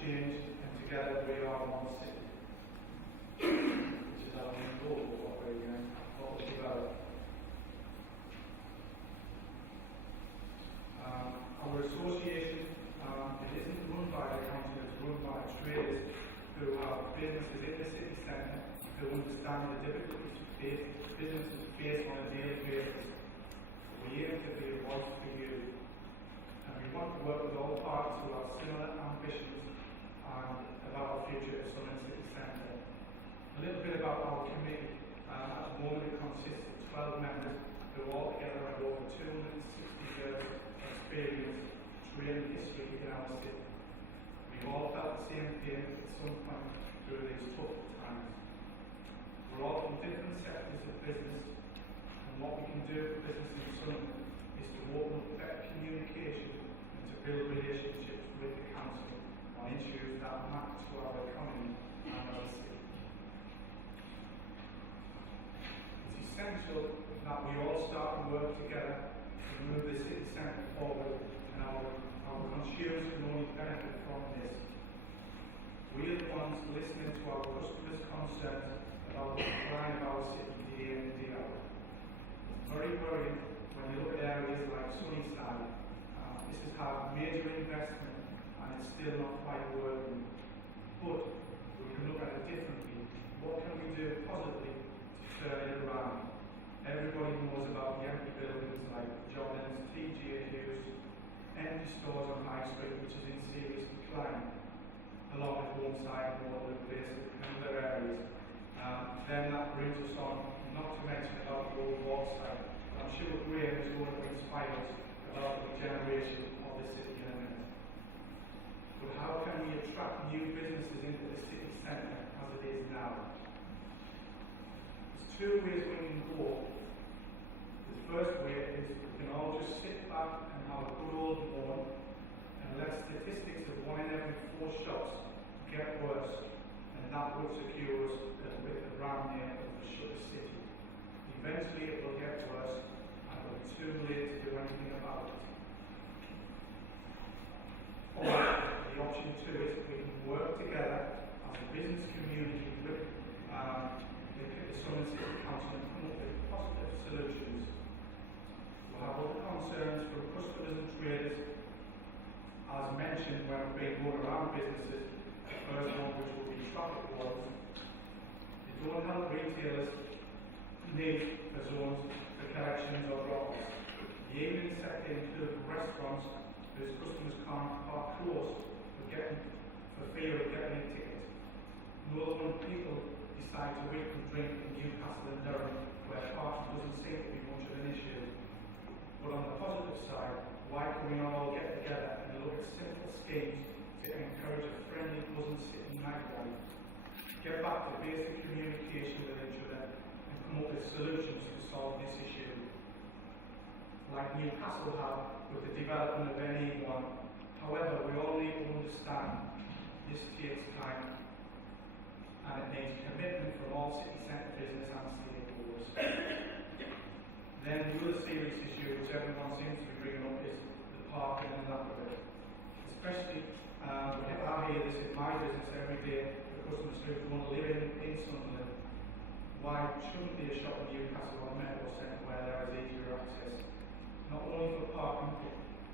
change, and together we are one city. Which is our main goal of what we're going to develop. Our association, it isn't run by the council, it's run by traders who have businesses in the city centre who understand the difficulties businesses face on a daily basis. We aim to be a voice for you, and we want to work with all parties who have similar ambitions and about the future of Sunderland City Centre. A little bit about our committee. At the moment it consists of 12 members who all together have over 260 years experience, training history in our city. We've all felt the same pain at some point through these tough times. We're all from different sectors of business, and what we can do for business in Sunderland is to open up better communication and to build relationships with the council on issues that matter to our economy and our city. It's essential that we all start to work together to move the city centre forward, and our consumers can only benefit from this. We are the ones listening to our customers' concerns about the decline of our city day in and day out. It's very worrying when you look at areas like Sunnyside. This has had major investment and it's still not quite working. But we can look at it differently. What can we do positively to turn it around? Everybody knows about the empty buildings like Jordan's, TJ Hughes, empty stores on High Street, which is in serious decline, along with Homeside and Waterloo Place and other areas. Then that brings us on, not to mention about the old Warside. I'm sure Graham is going to inspire us about the regeneration of the city in a minute. But how can we attract new businesses into the city centre as it is now? There's two ways we can go. The first way is we can all just sit back and have a good old moan and let statistics of 1 in every 4 shops get worse, and that would secure us with the brand name of the Shutter City. Eventually it will get worse and it will be too late to do anything about it. Or the option 2 is that we can work together as a business community with the Sunderland City Council and come up with positive solutions. We'll have other concerns from customers and traders, as mentioned when we've been going around businesses. The first one, which will be traffic wardens. They don't help retailers need for zones for collections or drop-offs. The evening sector includes restaurants whose customers can't park close for fear of getting a ticket. Nor when people decide to eat and drink in Newcastle and Durham, where parking doesn't seem to be much of an issue. But on the positive side, why can we not all get together and look at simple schemes to encourage a friendly, pleasant city nightlife? Get back to basic communication with each other and come up with solutions to solve this issue. Like Newcastle have with the development of NE1. However, we all need to understand this takes time and it needs commitment from all city centre business and stakeholders. Then the other serious issue which everyone seems to be bringing up is the parking and that of it. Especially, I hear this in my business every day, the customers who want to live in Sunderland. Why shouldn't be a shop in Newcastle or Metro Centre where there is easier access? Not only for parking,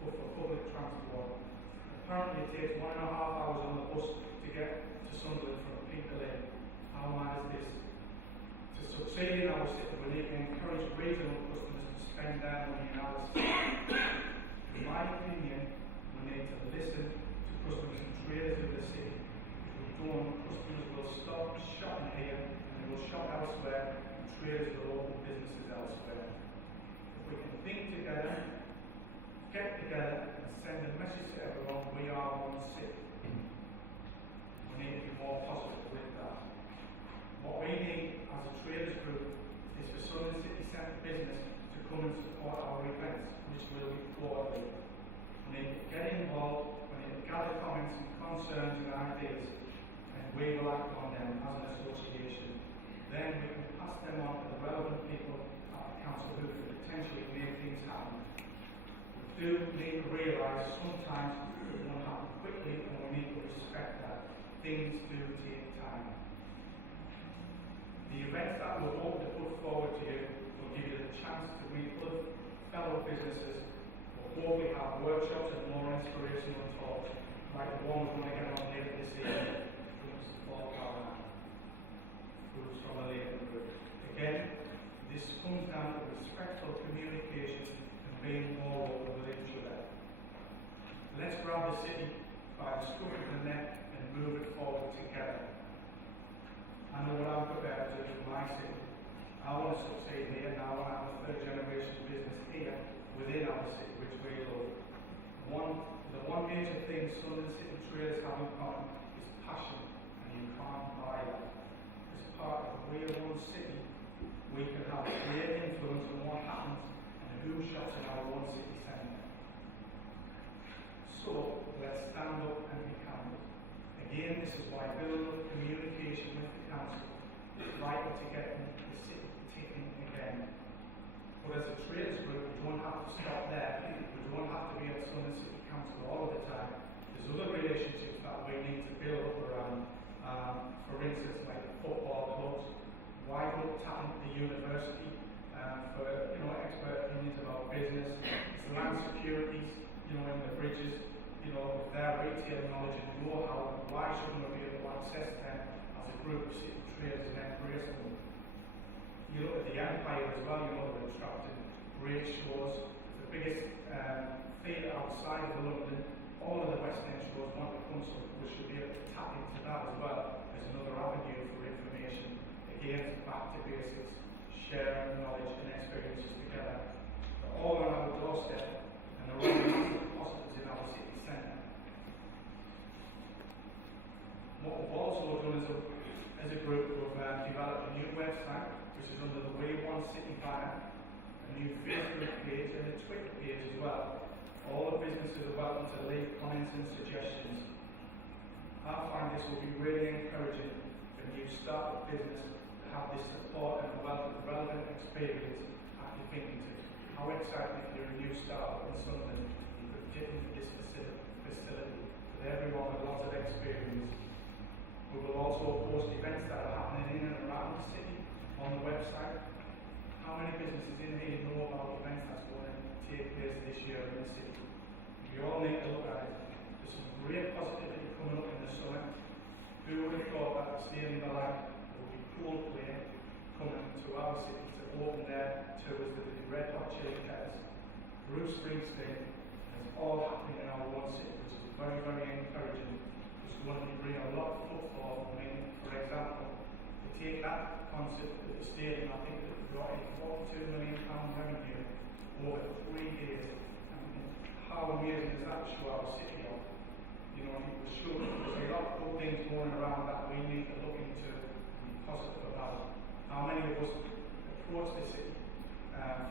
but for public transport. Apparently it takes 1.5 hours on the bus to get to Sunderland from Peter Lane. How mad is this? To succeed in our city, we need to encourage regional customers to spend their money in our city. In my opinion, we need to listen to customers and traders of the city. If we don't, customers will stop shopping here and they will shop elsewhere, and traders will open businesses elsewhere. If we can think together, get together and send a message to everyone, we are one city. We need to be more positive with that. What we need as a traders group is for Sunderland City Centre business to come and support our events, which will be quarterly. We need to get involved, we need to gather comments and concerns and ideas, and we will act on them as an association. Then we can pass them on to the relevant people at the council who can potentially make things happen. We do need to realise sometimes it won't happen quickly, and we need to respect that. things do take time. The events that we're hoping to put forward to you will give you the chance to meet other fellow businesses. We'll hopefully have workshops and more inspirational talks, like the one we're going to get on later this evening from Paul Callahan, who's from the Labour Group. Again, this comes down to respectful communication and being more open with each other. Let's grab the city by the scruff of the neck and move it forward together. I know what I'm prepared to do with my city. I want to succeed here, and I want to have a third generation business here within our city, which we love. The one major thing Southern City traders have in common is passion, and you can't buy that. As part of Wear1City, we can have a great influence on what happens and who shops in our one city centre. So let's stand up and be candid. Again, this is why building up communication with the council is vital to getting the city ticking again. But as a trades group, we don't have to stop there. We don't have to be at Southern City Council all of the time. There's other relationships that we need to build up around. For instance, like football clubs. Why not tap into the university for expert opinions about business? It's land securities, in the bridges. With their retail knowledge and know-how, why shouldn't we be able to access them as a group of city traders and embrace them? You look at the Empire as well, they're attracting great shows. The biggest theatre outside of London, all of the West End shows want to come, so we should be able to tap into that as well as another avenue for information. Again, back to basics, sharing knowledge and experiences together. They're all on our doorstep, and they're all massive positives in our city centre. What we've also done as a group, we've developed a new website, which is under the Wear1City banner, a new Facebook page and a Twitter page as well. All the businesses are welcome to leave comments and suggestions. I find this will be really encouraging when you start a business to have this support and a wealth of relevant experience at your fingertips. How exciting if you're a new startup in something you could dip into this facility with everyone with lots of experience. We will also post events that are happening in and around the city on the website. How many businesses in here know about events that's going to take place this year in the city? We all need to look at it. There's some great positivity coming up in the summer. Who would have thought that staying in the light would be Coldplay coming to our city to open their tours with the Red Hot Chili Peppers, Bruce Springsteen, and it's all happening in our one city, which is very, very encouraging. It's going to bring a lot of footfall. For example, to take that concept to the stadium, I think that we brought in £42 million revenue over 3 years. How amazing is that to show our city off? We're sure there's a lot of good things going around that we need to look into and be positive about. How many of us approach the city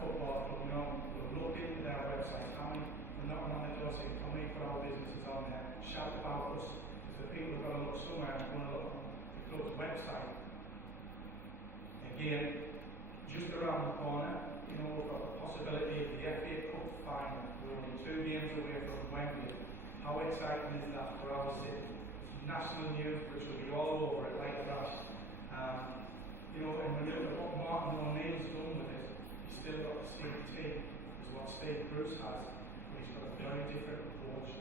football club, we'll look into their website, how many we're knocking on the door saying, can we put our businesses on there, shout about us. If the people have got to look somewhere and want to look on the club's website. Again, just around the corner, we've got the possibility of the FA Cup final. We're only 2 games away from Wembley. How exciting is that for our city? It's national news, which will be all over it like that. And when you look at what Martin O'Neill's done with it, he's still got the same team as what Steve Bruce has, but he's got a very different approach.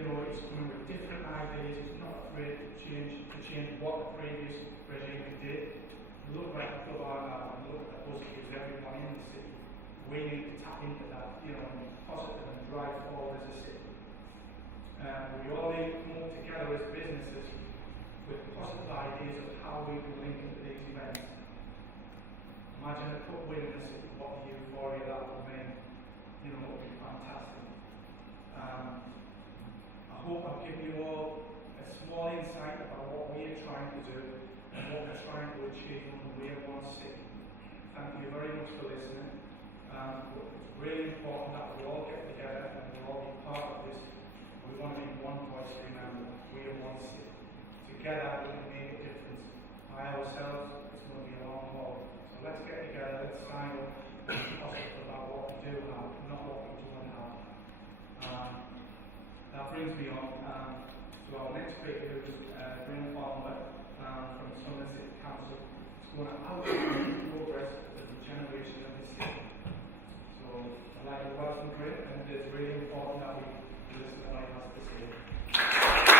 He's coming with different ideas. He's not afraid to change what the previous regime did. Look like the club are now, and look at the buzz gives everyone in the city. We need to tap into that, and be positive and drive forward as a city. We all need to come up together as businesses with positive ideas of how we can link into these events. Imagine a cup win in the city, what the euphoria that would mean. It would be fantastic. I hope I've given you all a small insight about what we are trying to do and what we're trying to achieve on the Wear1City. Thank you very much for listening. It's really important that we all get together and we all be part of this. We want to be one voice, remember. Wear1City. Together we can make a difference. By ourselves, it's going to be a long haul. So let's get together, let's sign up and be positive about what we do have, not what we don't have. That brings me on. So our next speaker is Graham Farmer from Summer City Council. It's going to outline the progress of the regeneration of the city. So I'd like to welcome Graham, and it's really important that we listen to what he has to say.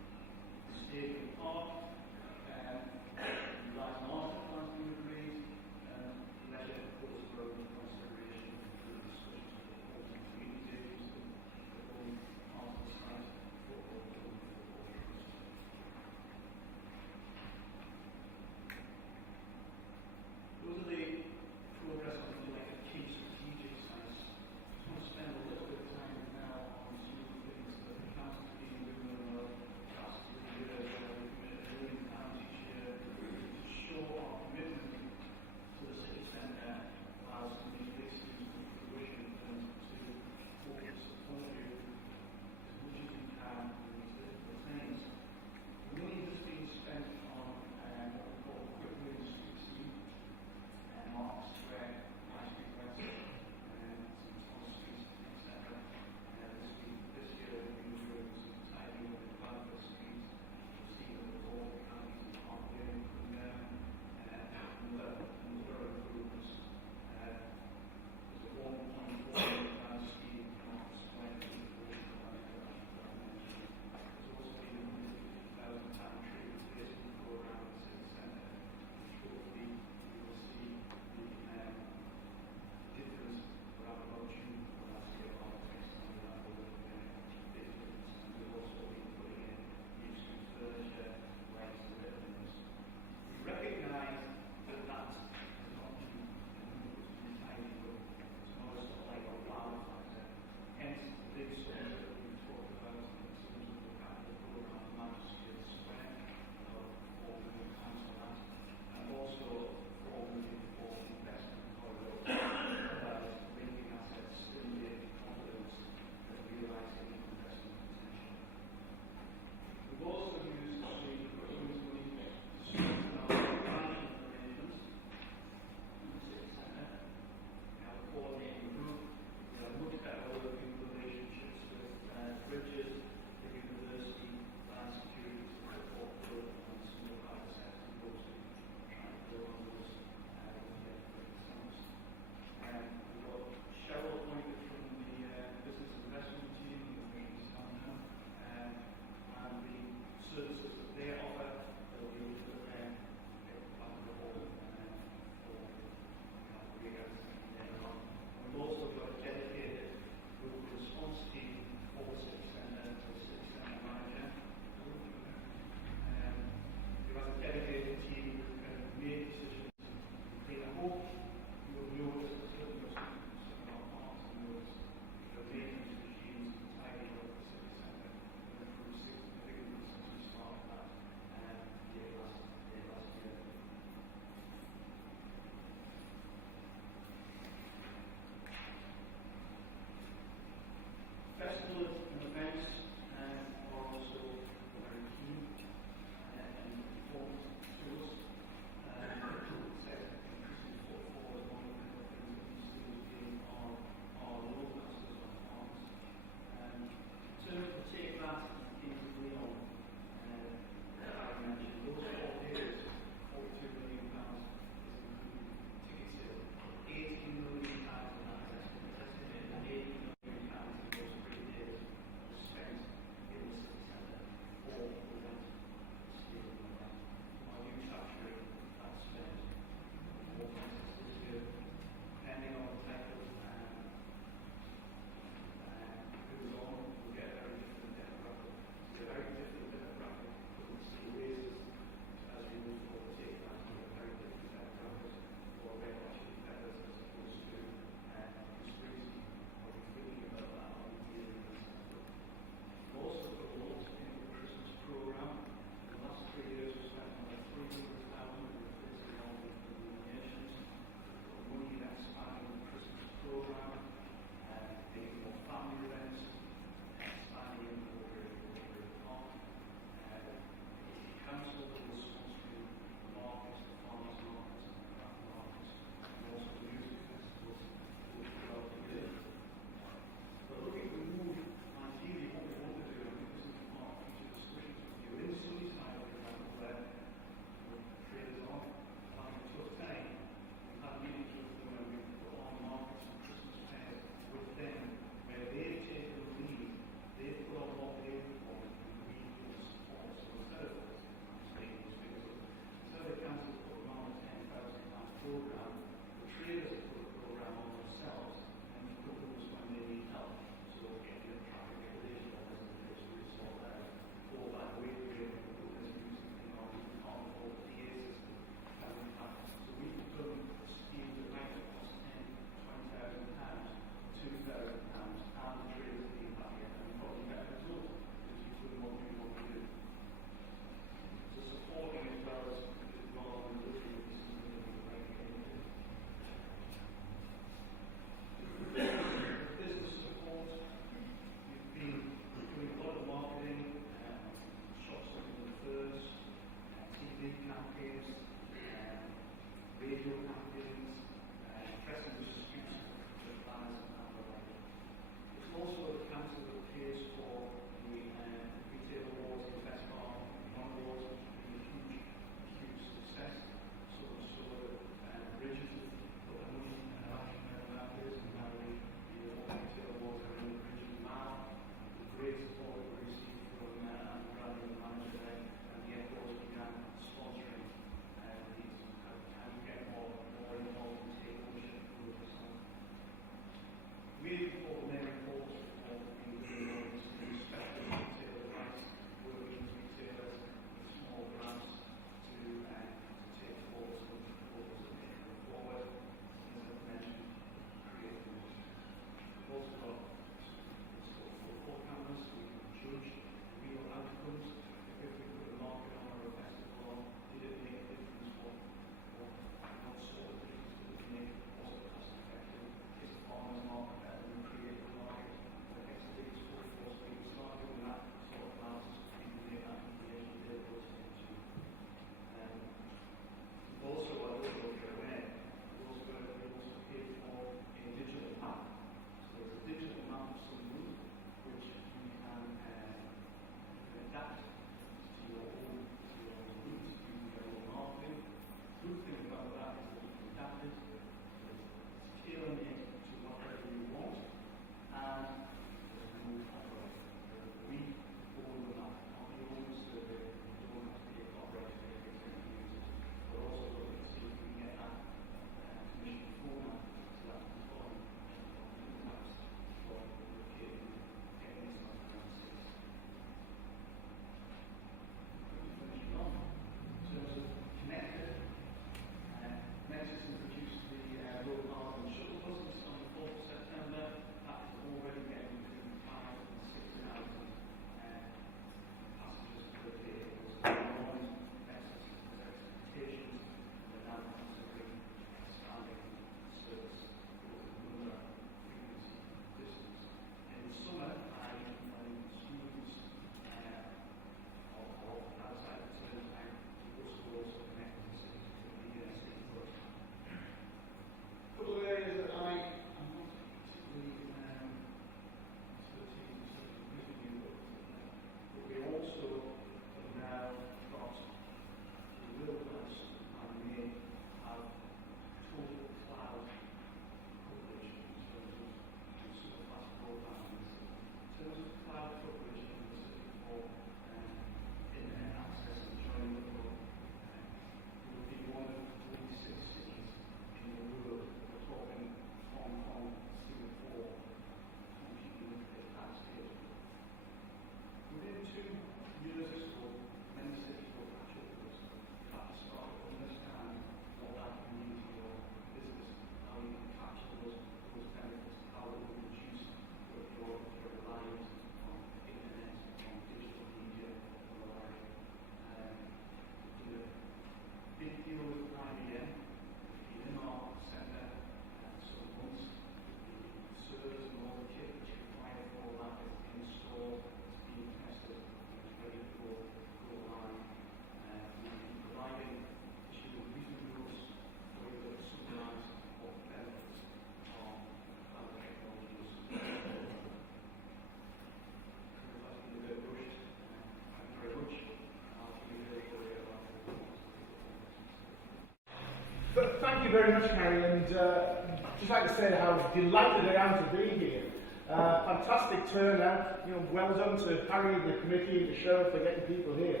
you very much, Harry, and just like to say how delighted I am to be here. Fantastic turnout. Well done to Harry and the committee and the sheriff for getting people here.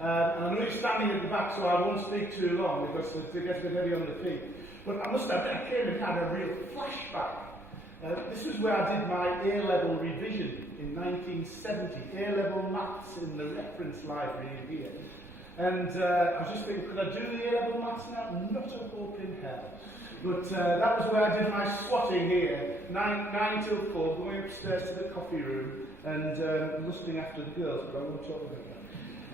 And I'm only standing at the back, so I won't speak too long because it gets a bit heavy on the feet. But I must admit, I came and had a real flashback. This was where I did my A-level revision in 1970. A-level maths in the reference library in here. And I was just thinking, could I do the A-level maths now? Not a hope in hell. But that was where I did my swatting here, 9 till 4, going upstairs to the coffee room and lusting after the girls, but I won't talk about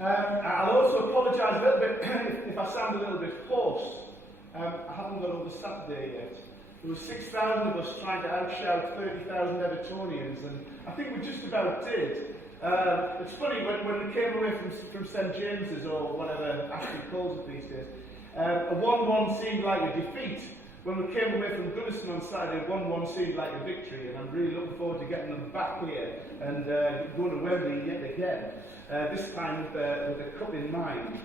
that. I'll also apologise a little bit if I sound a little bit hoarse. I haven't got over Saturday yet. There were 6,000 of us trying to outshout 30,000 Evertonians, and I think we just about did. It's funny, when we came away from St James's, or whatever Ashley calls it these days, a 1-1 seemed like a defeat. When we came away from Goodison on Saturday, 1-1 seemed like a victory, and I'm really looking forward to getting them back here and going to Wembley yet again, this time with the cup in mind.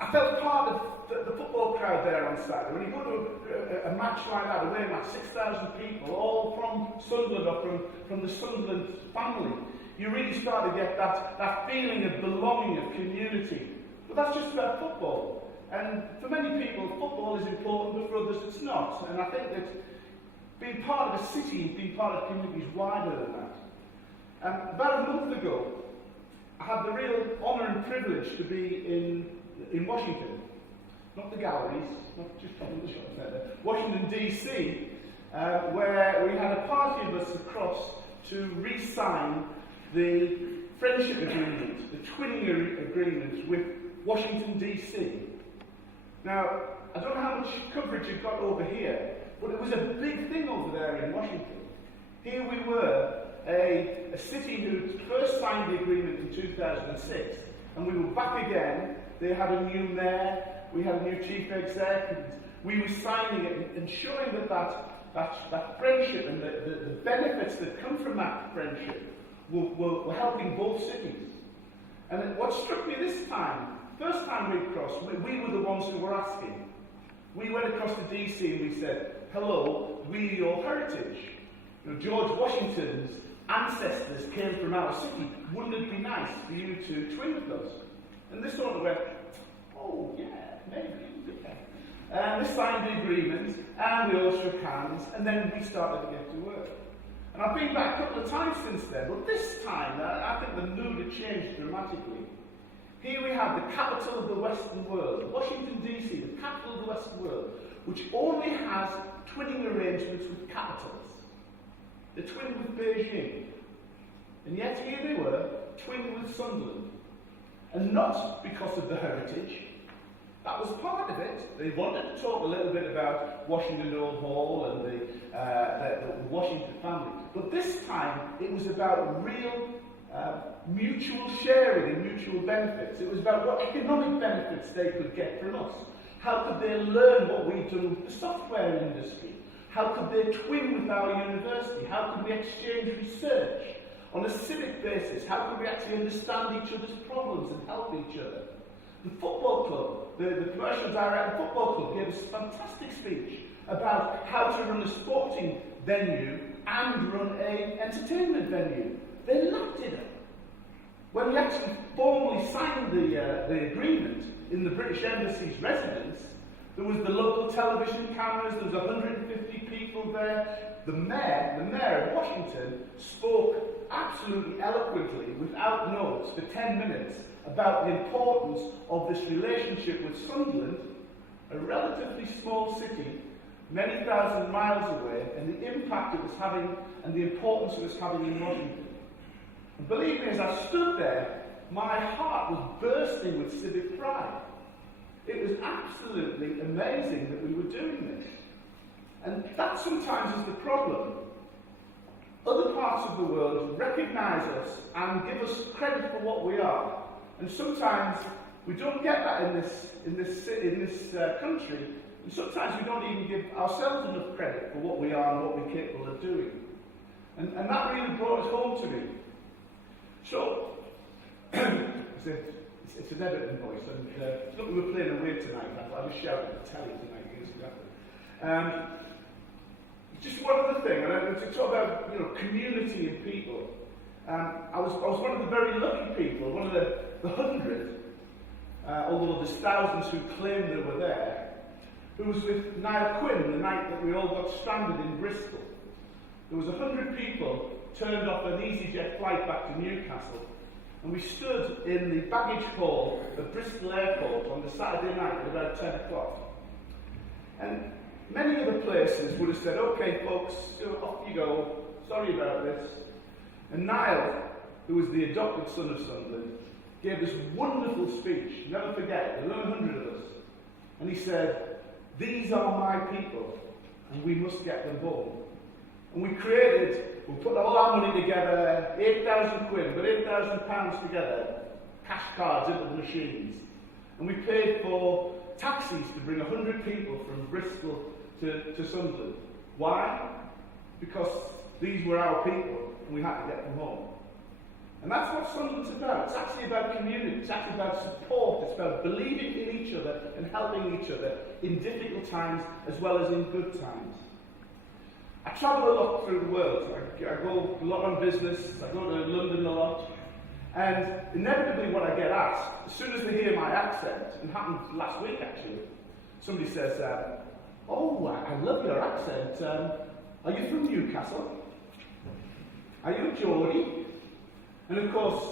I felt part of the football crowd there on Saturday. When you go to a match like that, a away match, 6,000 people, all from Sunderland or from the Sunderland family, you really start to get that feeling of belonging, of community. But that's just about football. And for many people, football is important, but for others it's not. And I think that being part of a city, being part of a community is wider than that. About a month ago, I had the real honour and privilege to be in Washington. Not the galleries, not just on the shopping centre, Washington DC, where we had a party of us across to re-sign the friendship agreement, the twinning agreement with Washington DC. Now, I don't know how much coverage it got over here, but it was a big thing over there in Washington. Here we were, a city who first signed the agreement in 2006, and we were back again. They had a new mayor, we had a new chief exec, and we were signing it and showing that friendship and the benefits that come from that friendship were helping both cities. And what struck me this time, first time we crossed, we were the ones who were asking. We went across to DC and we said, hello, we your heritage. George Washington's ancestors came from our city. Wouldn't it be nice for you to twin with us? And this sort of went, oh yeah, maybe, yeah. And we signed the agreement, and we all shook hands, and then we started to get to work. And I've been back a couple of times since then, but this time, I think the mood had changed dramatically. Here we have the capital of the Western world, Washington DC, the capital of the Western world, which only has twinning arrangements with capitals. They're twinned with Beijing. And yet here they were, twinned with Sunderland. And not because of the heritage. That was part of it. They wanted to talk a little bit about Washington Old Hall and the Washington family. But this time, it was about real mutual sharing and mutual benefits. It was about what economic benefits they could get from us. How could they learn what we've done with the software industry? How could they twin with our university? How could we exchange research? On a civic basis, how could we actually understand each other's problems and help each other? The football club, the commercial director of the football club gave us a fantastic speech about how to run a sporting venue and run an entertainment venue. They lapped it up. When we actually formally signed the agreement in the British Embassy's residence, there was the local television cameras, there was 150 people there. The mayor of Washington spoke absolutely eloquently, without notes, for 10 minutes about the importance of this relationship with Sunderland, a relatively small city, many thousand miles away, and the impact it was having and the importance it was having in Washington. And believe me, as I stood there, my heart was bursting with civic pride. It was absolutely amazing that we were doing this. And that sometimes is the problem. Other parts of the world recognise us and give us credit for what we are. And sometimes we don't get that in this country. And sometimes we don't even give ourselves enough credit for what we are and what we're capable of doing. And that really brought it home to me. So, it's it's an Everton voice, and look, we were playing away tonight. I just shouted at the telly tonight against Everton. Just one other thing, and to talk about community and people. I was one of the very lucky people, one of the 100, although there's thousands who claim they were there, who was with Niall Quinn the night that we all got stranded in Bristol. There was 100 people turned off an EasyJet flight back to Newcastle, and we stood in the baggage hall at Bristol Airport on the Saturday night at about 10 o'clock. And many other places would have said, okay folks, so off you go, sorry about this. And Niall, who was the adopted son of Sunderland, gave this wonderful speech, never forget it, there were 100 of us. And he said, these are my people, and we must get them home. And we put all our money together, 8,000 quid, but 8,000 pounds together, cash cards into the machines. And we paid for taxis to bring 100 people from Bristol to Sunderland. Why? Because these were our people, and we had to get them home. And that's what Sunderland's about. It's actually about community, it's actually about support, it's about believing in each other and helping each other in difficult times as well as in good times. I travel a lot through the world. I go a lot on business, I go to London a lot, and inevitably what I get asked, as soon as they hear my accent, and happened last week actually, somebody says, oh, I love your accent. Are you from Newcastle? Are you a Geordie? And of course,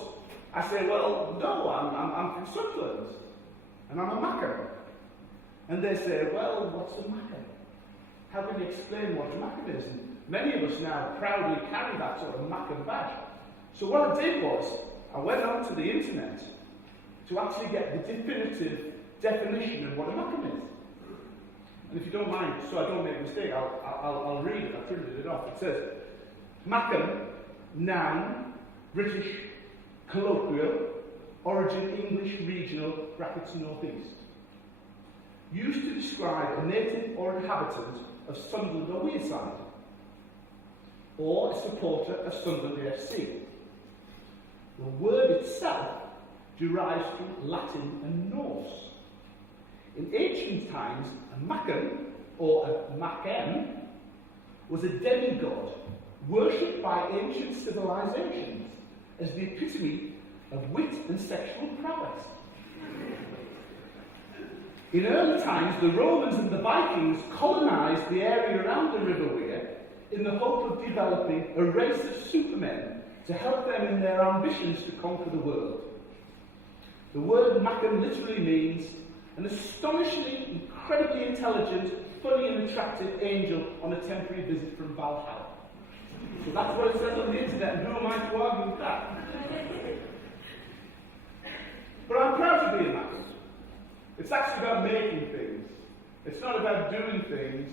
I say, well, no, I'm from Sunderland, and I'm a Mackem. And they say, well, what's a Mackem? How can you explain what a Mackem is? And many of us now proudly carry that sort of Mackem badge. So what I did was, I went onto the internet to actually get the definitive definition of what a Mackem is. And if you don't mind, so I don't make a mistake, I'll read it. I printed it off. It says, Mackem, noun, British, colloquial, origin English, regional, brackets northeast. Used to describe a native or inhabitant of Sunderland or Wearside, or a supporter of Sunderland FC. The word itself derives from Latin and Norse. In ancient times, a Mackem, or a Machem, was a demigod worshipped by ancient civilizations as the epitome of wit and sexual prowess. In early times, the Romans and the Vikings colonized the area around the River Wear in the hope of developing a race of supermen to help them in their ambitions to conquer the world. The word Mackem literally means an astonishingly, incredibly intelligent, funny and attractive angel on a temporary visit from Valhalla. So that's what it says on the internet, and who am I to argue with that? But I'm proud to be a Mackem. It's actually about making things. It's not about doing things,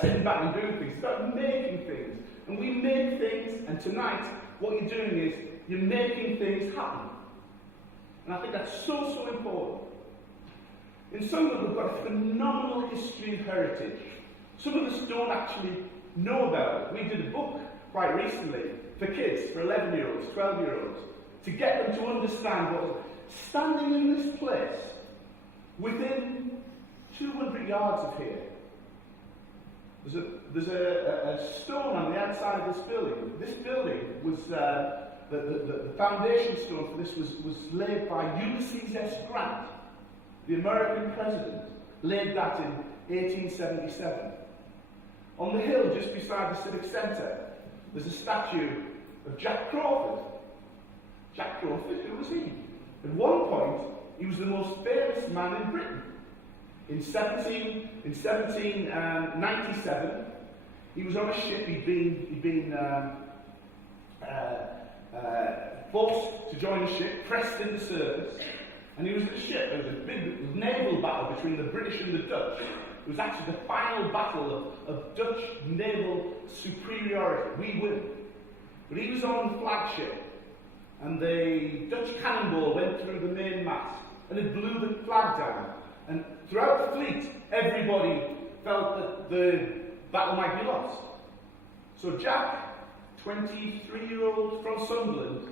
sitting back and doing things. It's about making things. And we make things, and tonight, what you're doing is, you're making things happen. And I think that's so, so important. In Sunderland, we've got a phenomenal history and heritage. Some of us don't actually know about it. We did a book quite recently for kids, for 11-year-olds, 12-year-olds, to get them to understand what standing in this place, within 200 yards of here, there's a stone on the outside of this building. This building was, the foundation stone for this was laid by Ulysses S. Grant, the American president, laid that in 1877. On the hill just beside the Civic Centre, there's a statue of Jack Crawford. Jack Crawford, who was he? At one point, he was the most famous man in Britain. In 1797, he was on a ship. He'd been forced to join a ship, pressed into service, and he was at the ship. There was a big naval battle between the British and the Dutch. It was actually the final battle of Dutch naval superiority. We win. But he was on the flagship, and the Dutch cannonball went through the main mast, and it blew the flag down. And throughout the fleet, everybody felt that the battle might be lost. So Jack, 23-year-old from Sunderland,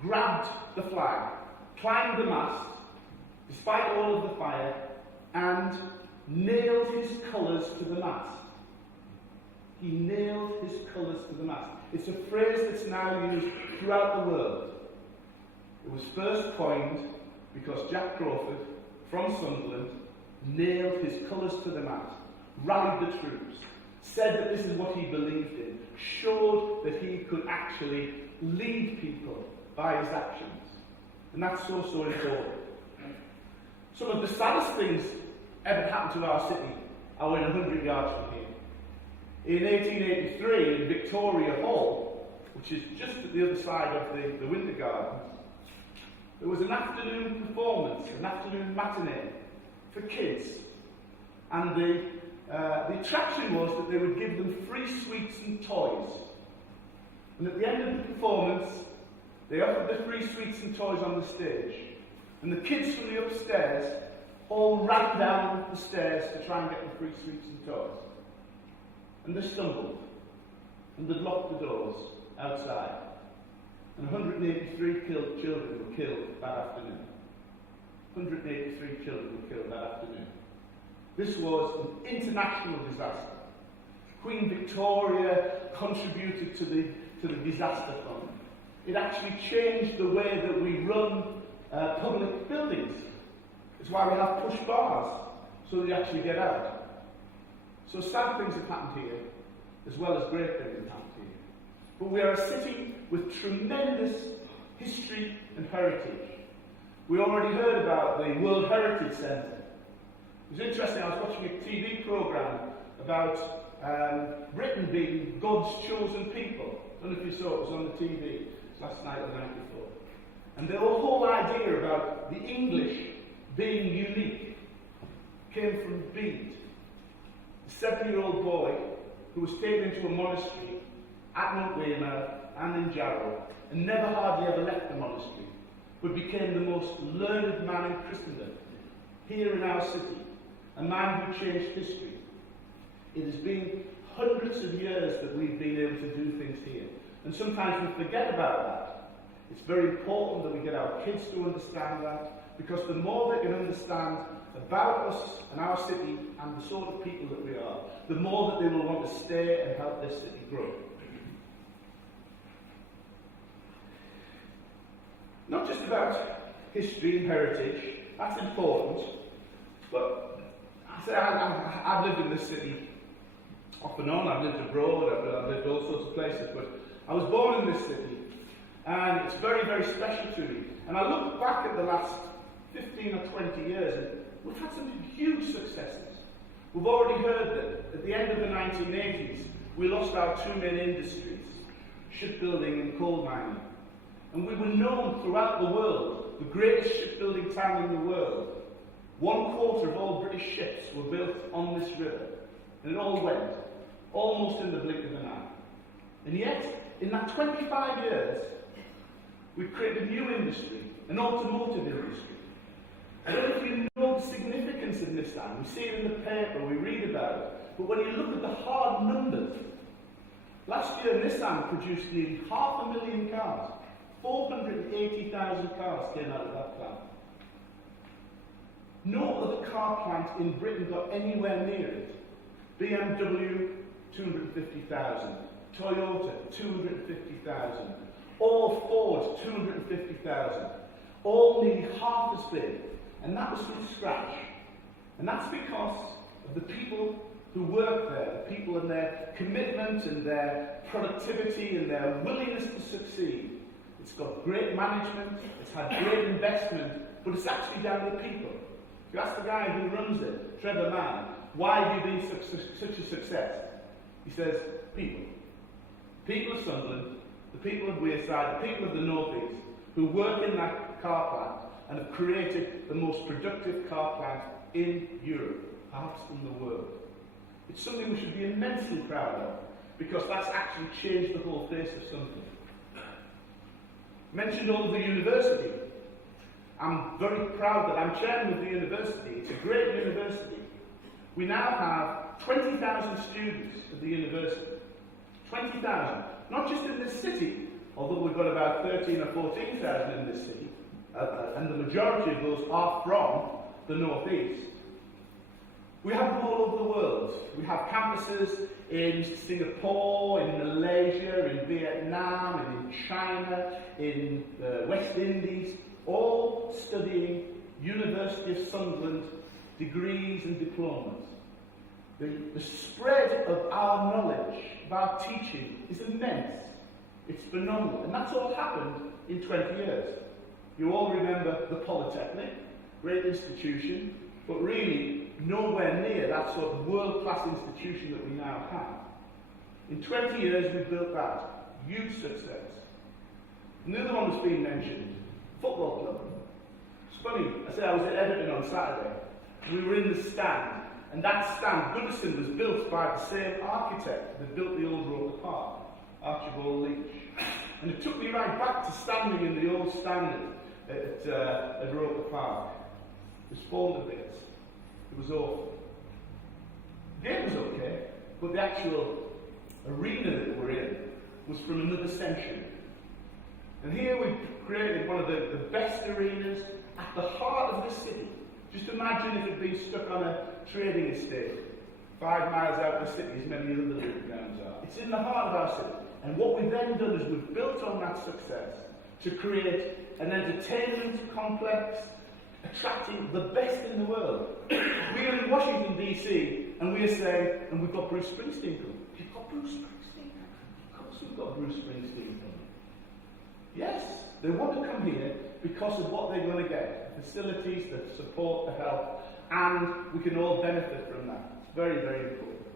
grabbed the flag, climbed the mast, despite all of the fire, and nailed his colours to the mast. He nailed his colours to the mast. It's a phrase that's now used throughout the world. It was first coined because Jack Crawford, from Sunderland, nailed his colours to the mast, rallied the troops, said that this is what he believed in, showed that he could actually lead people by his actions. And that's so important. Some of the saddest things ever happened to our city are within 100 yards from here. In 1883, in Victoria Hall, which is just at the other side of the Winter Gardens, there was an afternoon performance, an afternoon matinee for kids. And the attraction was that they would give them free sweets and toys. And at the end of the performance, they offered the free sweets and toys on the stage. And the kids from the upstairs all ran down the stairs to try and get the free sweets and toys. And they stumbled. And they'd locked the doors outside. And 183 children were killed that afternoon. 183 children were killed that afternoon. This was an international disaster. Queen Victoria contributed to the disaster fund. It actually changed the way that we run public buildings. It's why we have push bars, so they actually get out. So sad things have happened here, as well as great things have happened here. But we are a city with tremendous history and heritage. We already heard about the World Heritage Centre. It was interesting, I was watching a TV programme about Britain being God's chosen people. I don't know if you saw it, was on the TV. It was last night or the night before. And the whole idea about the English being unique came from Bede, a 7-year-old boy who was taken into a monastery at Mount Weymouth and in Jarrow, and never hardly ever left the monastery, but became the most learned man in Christendom, here in our city, a man who changed history. It has been hundreds of years that we've been able to do things here, and sometimes we forget about that. It's very important that we get our kids to understand that, because the more they can understand about us and our city and the sort of people that we are, the more that they will want to stay and help this city grow. Not just about history and heritage, that's important, but I've lived in this city off and on. I've lived abroad, I've lived all sorts of places, but I was born in this city, and it's very, very special to me. And I look back at the last 15 or 20 years, and we've had some huge successes. We've already heard that at the end of the 1980s, we lost our two main industries, shipbuilding and coal mining. And we were known throughout the world, the greatest shipbuilding town in the world. 1/4 of all British ships were built on this river. And it all went, almost in the blink of an eye. And yet, in that 25 years, we've created a new industry, an automotive industry. I don't know if you know the significance of Nissan. We see it in the paper, we read about it. But when you look at the hard numbers, last year Nissan produced nearly 500,000 cars. 480,000 cars came out of that plant. No other car plant in Britain got anywhere near it. BMW, 250,000. Toyota, 250,000. All Ford, 250,000. All nearly half as big. And that was from scratch. And that's because of the people who work there, the people and their commitment and their productivity and their willingness to succeed. It's got great management, it's had great investment, but it's actually down to the people. If you ask the guy who runs it, Trevor Mann, why have you been such a success? He says, people. People of Sunderland, the people of Wearside, the people of the North East, who work in that car plant and have created the most productive car plant in Europe, perhaps in the world. It's something we should be immensely proud of, because that's actually changed the whole face of Sunderland. Mentioned all of the university. I'm very proud that I'm chairman of the university. It's a great university. We now have 20,000 students at the university. 20,000. Not just in this city, although we've got about 13 or 14,000 in this city. and the majority of those are from the northeast. We have them all over the world. We have campuses in Singapore, in Malaysia, in Vietnam, and in China, in the West Indies, all studying University of Sunderland degrees and diplomas. The spread of our knowledge, of our teaching, is immense. It's phenomenal. And that's all happened in 20 years. You all remember the Polytechnic, great institution, but really nowhere near that sort of world-class institution that we now have. In 20 years, we've built that. Huge success. And the other one that's been mentioned, football club. It's funny, I said I was at Everton on Saturday. We were in the stand, and that stand, Goodison, was built by the same architect that built the old Roker Park, Archibald Leach. And it took me right back to standing in the old stand at Roker Park. It was fallen to bits. It was awful. The game was okay, but the actual arena that we're in was from another century. And here we've created one of the best arenas at the heart of the city. Just imagine if it had been stuck on a trading estate 5 miles out of the city, as many other little grounds are. It's in the heart of our city. And what we've then done is we've built on that success to create an entertainment complex attracting the best in the world. We're in Washington, D.C., and we're saying, and we've got Bruce Springsteen coming. You've got Bruce Springsteen coming? Of course we've got Bruce Springsteen coming. Yes, they want to come here because of what they're going to get. The facilities, the support, the help, and we can all benefit from that. It's very, very important.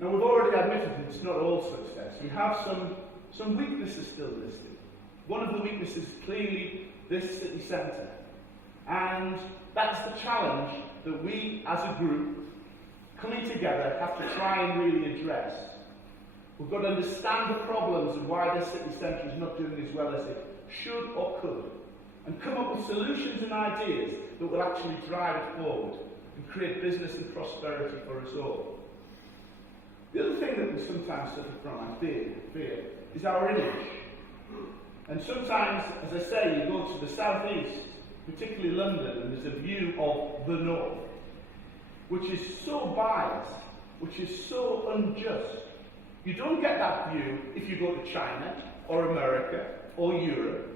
Now, we've already admitted it's not all success. We have some weaknesses still listed. One of the weaknesses is clearly this city centre. And that's the challenge that we as a group, coming together, have to try and really address. We've got to understand the problems and why this city centre is not doing as well as it should or could, and come up with solutions and ideas that will actually drive it forward and create business and prosperity for us all. The other thing that we sometimes suffer from, I fear, is our image. And sometimes, as I say, you go to the southeast, particularly London, and there's a view of the north, which is so biased, which is so unjust. You don't get that view if you go to China, or America, or Europe.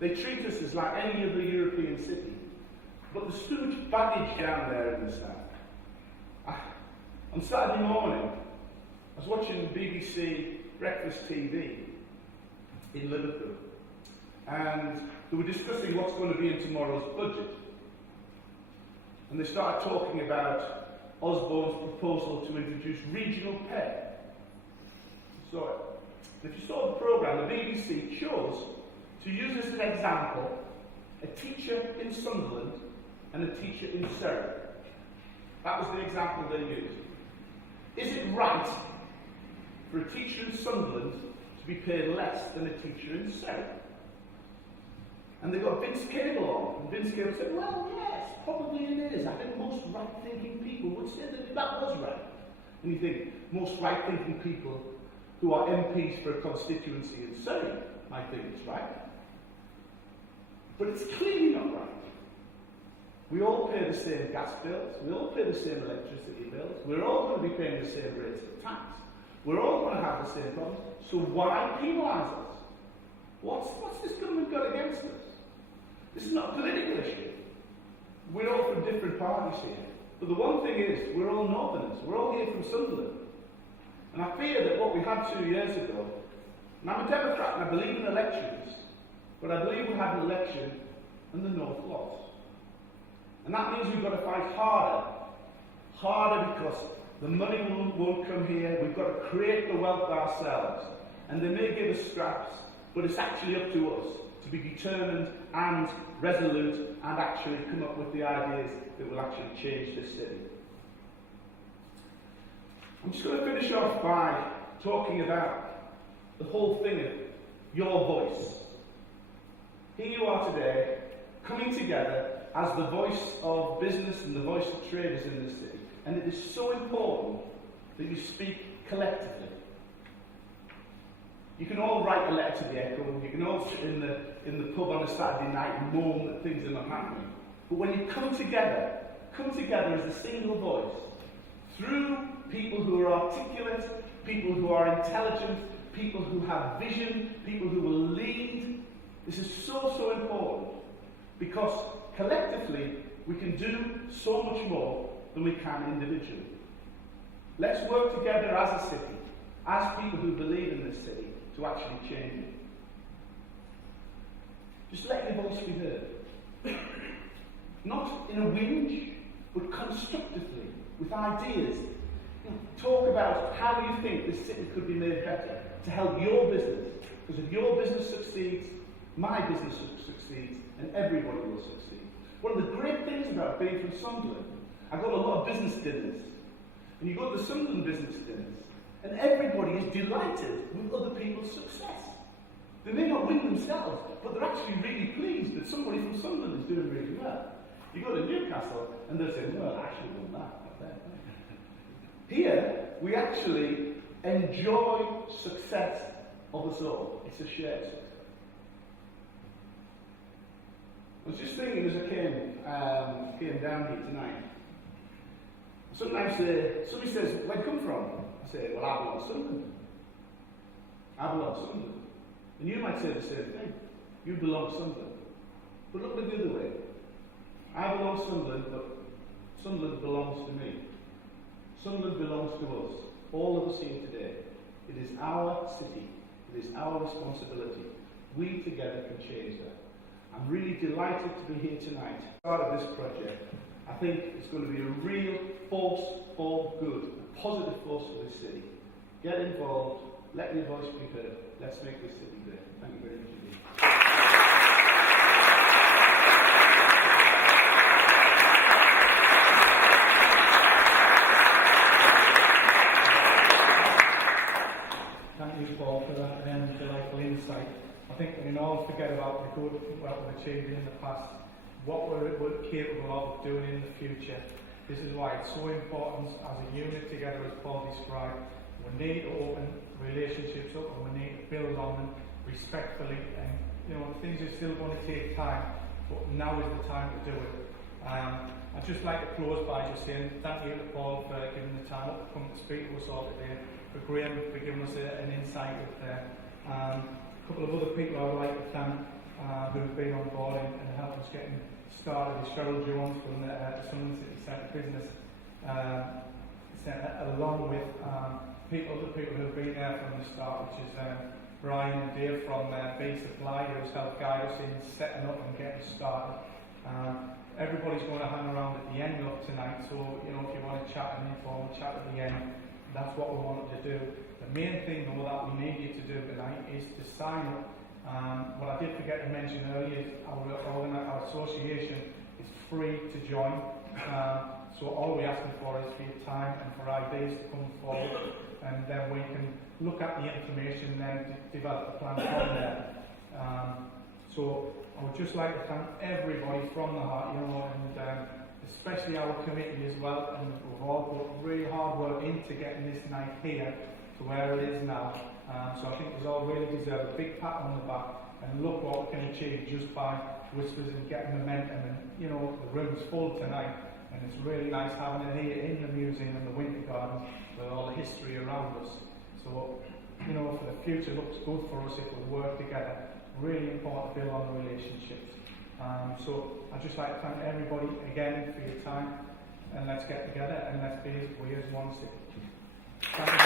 They treat us as like any other European city. But there's too much baggage down there in the south. On Saturday morning, I was watching BBC Breakfast TV in Liverpool, and they were discussing what's going to be in tomorrow's budget. And they started talking about Osborne's proposal to introduce regional pay. So, if you saw the programme, the BBC chose to use as an example a teacher in Sunderland and a teacher in Surrey. That was the example they used. Is it right for a teacher in Sunderland to be paid less than a teacher in Surrey? And they got Vince Cable on, and Vince Cable said, well, yes, probably it is. I think most right-thinking people would say that that was right. And you think, most right-thinking people who are MPs for a constituency in Surrey might think it's right. But it's clearly not right. We all pay the same gas bills, we all pay the same electricity bills, we're all going to be paying the same rates of tax, we're all going to have the same problems, so why penalise us? What's this government got against us? This is not a political issue. We're all from different parties here. But the one thing is, we're all Northerners, we're all here from Sunderland. And I fear that what we had 2 years ago, and I'm a Democrat and I believe in elections, but I believe we had an election and the North lost. And that means we've got to fight harder because the money won't come here, we've got to create the wealth ourselves. And they may give us scraps, but it's actually up to us to be determined and resolute and actually come up with the ideas that will actually change this city. I'm just going to finish off by talking about the whole thing of your voice. Here you are today, coming together as the voice of business and the voice of traders in this city. And it is so important that you speak collectively. You can all write a letter to the Echo, you can all sit in the pub on a Saturday night and moan that things are not happening. But when you come together as a single voice, through people who are articulate, people who are intelligent, people who have vision, people who will lead. This is so important, because collectively we can do so much more than we can individually. Let's work together as a city, as people who believe in this city, to actually change it. Just let your voice be heard. Not in a whinge, but constructively, with ideas. Talk about how you think this city could be made better to help your business. Because if your business succeeds, my business succeeds, and everybody will succeed. One of the great things about being from Sunderland, I go to a lot of business dinners, and you go to the Sunderland business dinners, and everybody is delighted with other people's success. They may not win themselves, but they're actually really pleased that somebody from Sunderland is doing really well. You go to Newcastle, and they'll say, well, I actually won that, not that. Here, we actually enjoy success of us all. It's a shared success. I was just thinking as I came down here tonight. Sometimes somebody says, where do you come from? I say, well, I belong to Sunderland. I belong to Sunderland. And you might say the same thing. You belong to Sunderland. But look at it the other way. I belong to Sunderland, but Sunderland belongs to me. Sunderland belongs to us. All of us here today. It is our city. It is our responsibility. We together can change that. I'm really delighted to be here tonight. Part of this project, I think it's going to be a real force for good, a positive force for this city. Get involved, let your voice be heard. Let's make this city great. Thank you very much indeed. Thank you, Paul, for that delightful insight. I think we can all forget about the good what we've achieved in the past, what we're capable of doing in the future. This is why it's so important as a unit together, as Paul described. We need to open relationships up, and we need to build on them respectfully. And things are still going to take time, but now is the time to do it. I'd just like to close by just saying thank you to Paul for giving the time up to come to speak to us all today, for Graham for giving us an insight with there. A couple of other people I would like to thank who've been on board and helped us getting started is Cheryl Jones from the Sunderland City Centre Business Centre, along with other people who've been there from the start, which is Brian and Dave from B Supply, who's helped guide us in setting up and getting started. Everybody's going to hang around at the end of tonight, so if you want to chat and informal chat at the end, that's what we wanted to do. The main thing though that we need you to do tonight is to sign up. What I did forget to mention earlier is our association is free to join. So all we're asking for is for your time and for ideas to come forward, and then we can look at the information and then develop a plan from there. So I would just like to thank everybody from the heart, and especially our committee as well, and we've all put really hard work into getting this night here to where it is now. So I think we all really deserve a big pat on the back, and look what we can achieve just by whispers and getting momentum. And the room's full tonight, and it's really nice having it here in the museum and the Winter Garden with all the history around us. So for the future looks good for us if we work together. Really important to build on the relationships. So I'd just like to thank everybody again for your time, and let's get together and let's be Wear1City. Thank you.